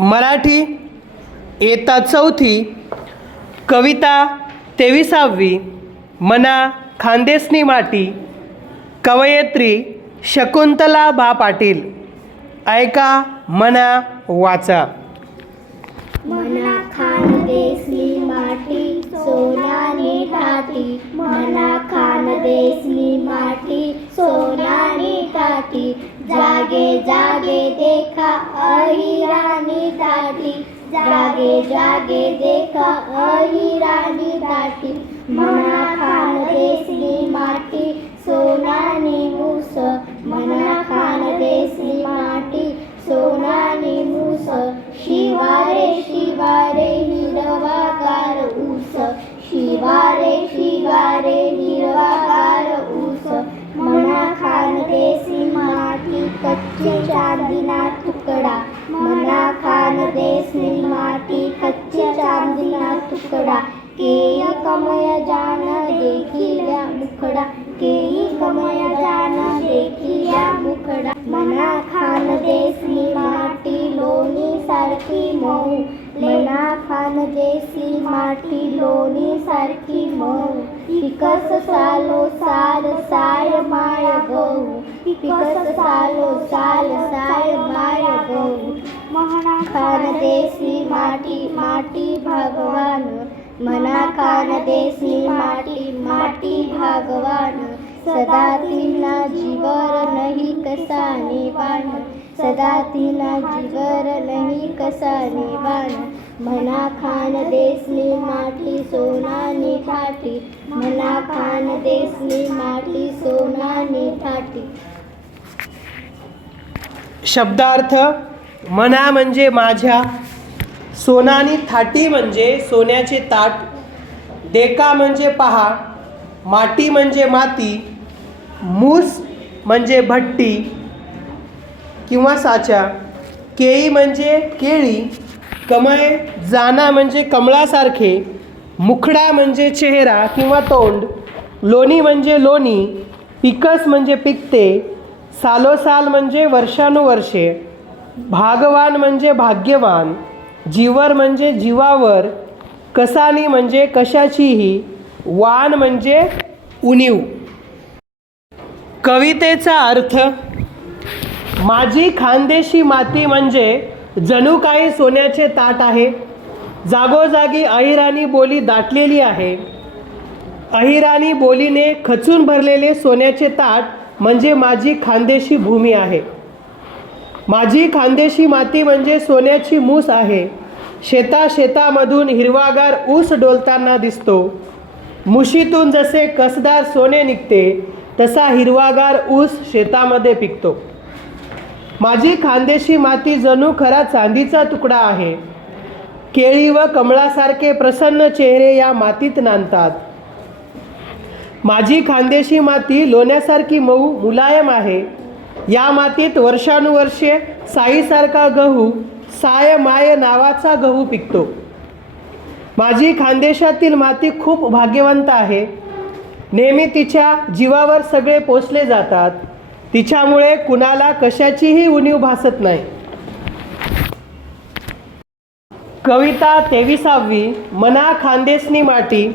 मराठी इयत्ता चौथी कविता 23वी मना खानदेसनी माटी कवयित्री शकुंतला बा पाटील. ऐका मना वाचा. मना खानदेसनी माटी सोन्याने थाटी, मना खानदेसनी माटी सोन्याने थाटी, जागे जागे देखा अहिरानी दाटी, जागे जागे देखा अहिरानी दाटी, मना खानदेसनी माटी सोन्याने मूस, मना खानदेसनी माटी सोनाने मूस, शिवारे शिवारे हिरवागार ऊस, शिवारे शिवारे हिरवागार ऊस, मना खानदेसी माटी कच्चे चांदीना तुकडा, मना खानदेसी माटी कच्चे चांदीना तुकडा, केई कमय जान देखिल्या मुखडा, केई कमय जान देखिल्या मुखडा, मना खानदेसनी माटी लोणी सारखी मऊ, मना खानदेसी माटी लोणी सारखी मऊ, पिकस सालो साल साय माय गहू, पिकस सालो साल साय माय गहू, मना खानदेसी माटी माटी भगवान, मना खानदेसी माटी माटी भगवान, सदा तिना जीवर नहीं कसा निवान, सदा तिना जीवर नहीं कसा निवान, मना खानदेसनी माटी सोनानी थाटी, मना खानदेसनी माटी सोनानी थाटी. शब्दार्थ. मना म्हणजे माझ्या, सोनानी थाटी म्हणजे सोन्याचे ताट, देका म्हणजे पहा, माटी म्हणजे माती, मूस म्हणजे भट्टी किंवा साचा, केळी म्हणजे केळी, कमळ जाना म्हणजे कमळासारखे, मुखडा म्हणजे चेहरा किंवा तोंड, लोणी म्हणजे लोणी, पिकस म्हणजे पिकते, सालोसाल म्हणजे वर्षानुवर्षे, भागवान म्हणजे भाग्यवान, जीवर म्हणजे जीवावर, कसानी म्हणजे कशाचीही, वान म्हणजे उणीव. कवितेचा अर्थ. माझी खानदेशी माती म्हणजे जणू काही सोन्याचे ताट आहे. जागोजागी अहिराणी बोली दाटलेली आहे. अहिराणी बोलीने खचून भरलेले सोन्याचे ताट म्हणजे माझी खानदेशी भूमी आहे. माझी खानदेशी माती म्हणजे सोन्याची मूस आहे. शेतामधून हिरवागार ऊस डोलताना दिसतो. मुशीतून जसे कसदार सोने निघते तसा हिरवागार ऊस शेतामध्ये पिकतो. माझी खानदेशी माती जणू खरा चांदीचा तुकडा आहे. केळी व कमळासारखे प्रसन्न चेहरे या मातीत नांदतात. माझी खानदेशी माती लोण्यासारखी मऊ मुलायम आहे. या मातीत वर्षानुवर्षे साईसारखा गहू, साय माय नावाचा गहू पिकतो. माझी खानदेशातील माती खूप भाग्यवंत आहे. नेहमी तिच्या जीवावर सगळे पोचले जातात. तिच्यामुळे कुणाला कशाचीही उणीव भासत नाही. कविता 23वी मना खानदेसनी माटी.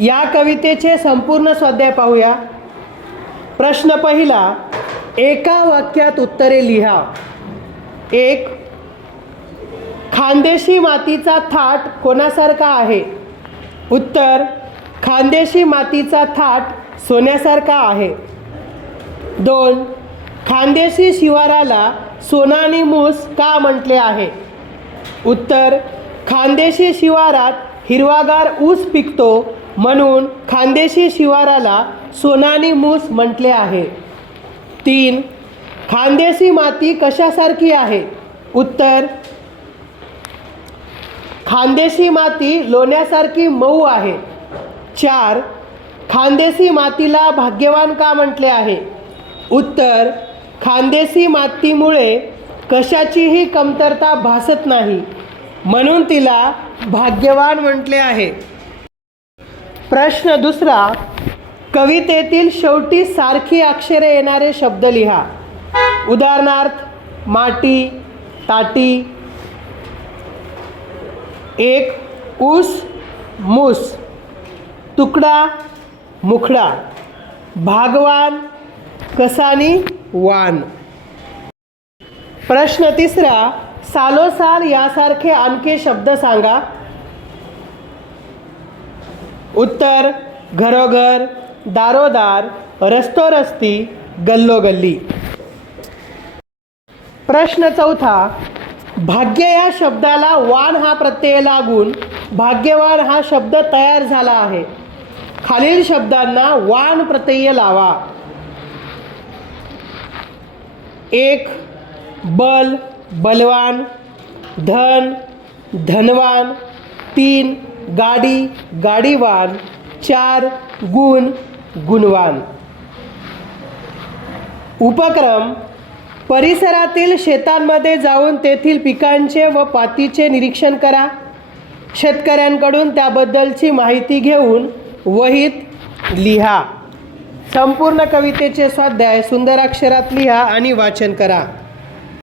या कवितेचे संपूर्ण स्वाध्याय पाहूया. प्रश्न पहिला. एका वाक्यात उत्तरे लिहा. 1. खानदेशी मातीचा थाट कोणासारखा आहे? उत्तर. खानदेशी मातीचा थाट सोन्यासारखा आहे. 2. खानदेशी शिवाराला सोनानी मूस का म्हटले आहे? उत्तर. खानदेशी शिवारात हिरवागार ऊस पिकतो म्हणून खानदेशी शिवाराला सोनानी मूस म्हटले आहे. 3. खानदेशी माती कशासारखी आहे? उत्तर. खानदेशी माती लोण्यासारखी मऊ आहे. 4. खानदेशी मातीला भाग्यवान का म्हटले आहे? उत्तर. खानदेशी मातीमुळे कशाचीही कमतरता भासत नाही म्हणून तिला भाग्यवान म्हटले आहे. प्रश्न दुसरा. कवितेतील शेवटी सारखी अक्षरे येणारे शब्द लिहा. उदाहरणार्थ माटी, ताटी, एक ऊस मूस, तुकडा मुखडा, भागवान कसानी वान. प्रश्न तिसरा, सालोसाल यासारखे आणखी शब्द सांगा. उत्तर घरोघर, दारोदार, रस्तोरस्ती, गल्लोगल्ली. प्रश्न चौथा, भाग्य या शब्दाला वान हा प्रत्यय लागून भाग्यवान हा शब्द तयार झाला आहे. खालील शब्दांना वान प्रत्यय लावा. एक बल बलवान, धन धनवान, 3 गाडी गाडीवान, 4 गुण गुणवान. उपक्रम, परिसरातील शेतांमध्ये जाऊन तेथील पिकांचे व पातीचे निरीक्षण करा. शेतकऱ्यांकडून त्याबद्दलची माहिती घेऊन वहीत लिहा. संपूर्ण कवितेचे स्वाध्याय सुंदर अक्षरात लिहा आणि वाचन करा.